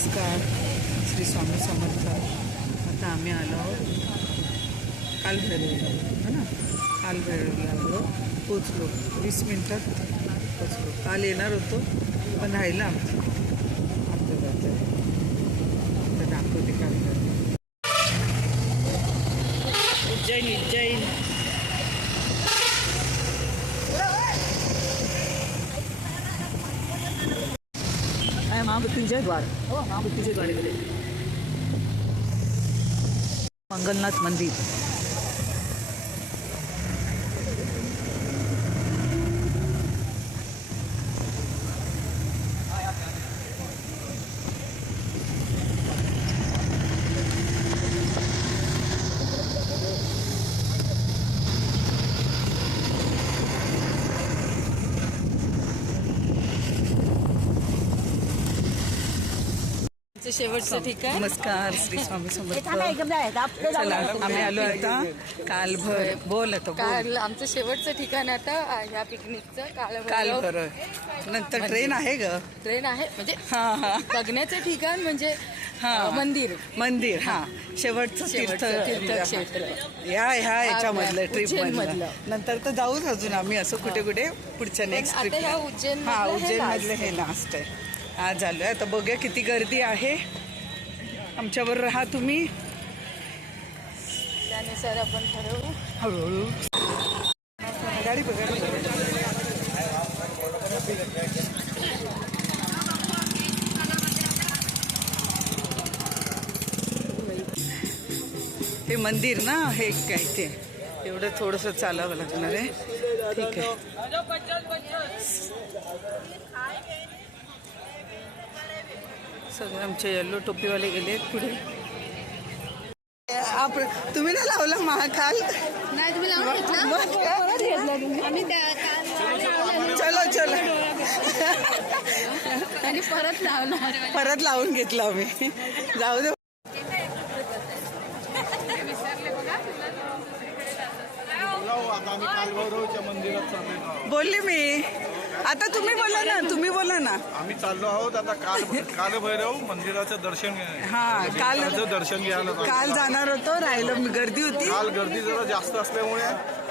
नमस्कार. श्री स्वामी समर्थ. आता आम्ही आलो आहोत काल है हो ना? कालभैरवला आलो. पोचलो. वीस मिनटात पोचलो. काल येणार होतो पण राहिला आमचं. નામૃત્યુંજય દ્વાર. નામૃત્યુંજય દ્વારે મંગલનાથ મંદિર. शेवटचं ठिकाण? नमस्कार श्री स्वामी चला आम्ही आलो आता काल भर बोल. काल आमचं शेवटचं ठिकाण आता ह्या पिकनिकचं काल काल भर नंतर ट्रेन आहे ग. ट्रेन आहे म्हणजे हा हा. बघण्याचं ठिकाण म्हणजे हा. मंदिर. मंदिर हा. शेवटचं तीर्थ शेवटचं तीर्थक्षेत्र. या ह्या याच्यामधलं ट्रिप मधलं. नंतर तर जाऊच अजून आम्ही असं कुठे कुठे पुढच्या नेक्स्ट ट्रिप ह्या उज्जैन हा हे उज्जैन. मधलं हे लास्ट आहे. आज आलोय. आता बघूया किती गर्दी आहे. आमच्यावर राहा तुम्ही. त्यानुसार आपण ठरवू. हळूहळू. गाडी बघा. हे मंदिर ना हे काय ते? एवढं थोडंसं चालावं लागणार आहे. ठीक आहे. सगळे आमचे येल्लो टोपीवाले गेले पुढे. आप तुम्ही ना लावला महाकाल? नाही तुम्ही लावून? आम्ही चलो चलो. आणि परत लावणार. परत लावून घेतलं आम्ही. जाऊ दे. बोलली मी. आता तुम्ही बोला ना तुम्ही बोला ना. आम्ही चाललो आहोत आता काल कालभैरव मंदिराचं दर्शन हा काल त्याचं दर्शन घ्यायला. काल जाणार होतो राहिलं गर्दी होती. काल गर्दी जरा जास्त असल्यामुळे.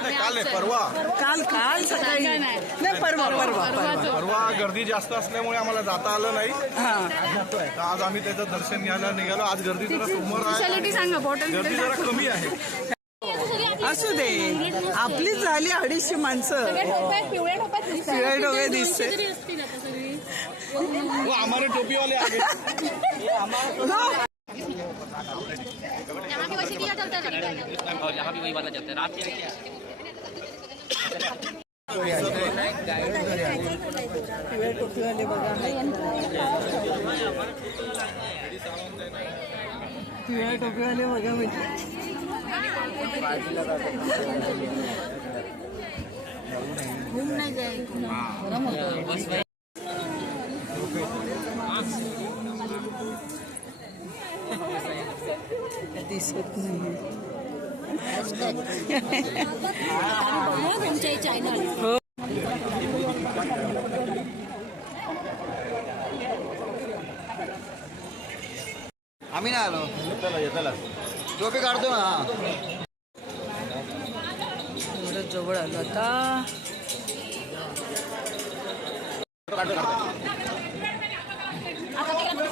नाही काल नाही परवा. काल काल सकाळी. नाही परवा परवा परवा परवा. गर्दी जास्त असल्यामुळे आम्हाला जाता आलं नाही. हा. तर आज आम्ही त्याचं दर्शन घ्यायला निघालो. आज गर्दी जरा समोर आहे. सांगा बॉटल गर्दी जरा कमी आहे. असू दे. आपलीच झाली अडीचशे माणसं. पिवळ्या पिवळे डोळे दिसते. हो आम्हाला टोपीवाले आले यहाँ भी वही वाला चलता है। रात के क्या? पिवळे टोपीवाले बघा पिवळ्या टोपीवाले बघा म्हणजे. दिसत नाही आम्ही नाही आलो टोपी काढतो ना एवढं जवळ आलो आता.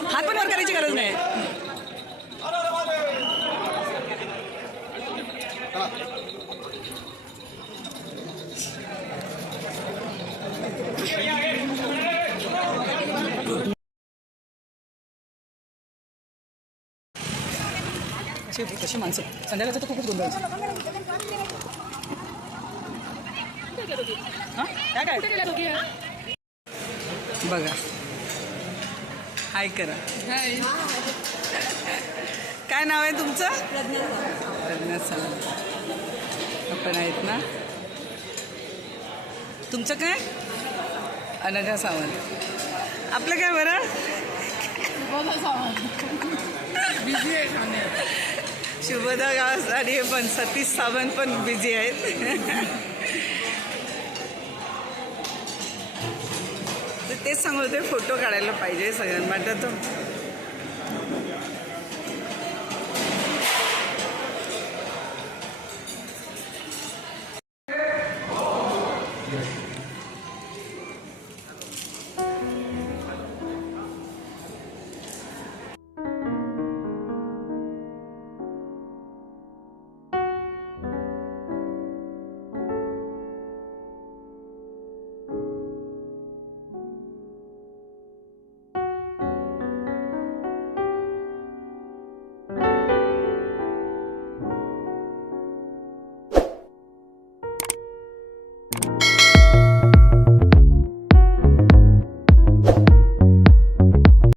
हात पण वर करायची गरज नाही. कशी माणसं. संध्याकाळचं तर खूपच गोंधळ बघा. हाय करा. काय नाव आहे तुमचं? प्रज्ञा सावंत आपण आहेत ना? तुमचं काय? अनघा सावंत. आपलं काय बरं? शुभदा गाव आणि पण सतीश सावंत पण बिझी आहेत. तेच सांगत होते फोटो काढायला पाहिजे सगळ्यांना. तर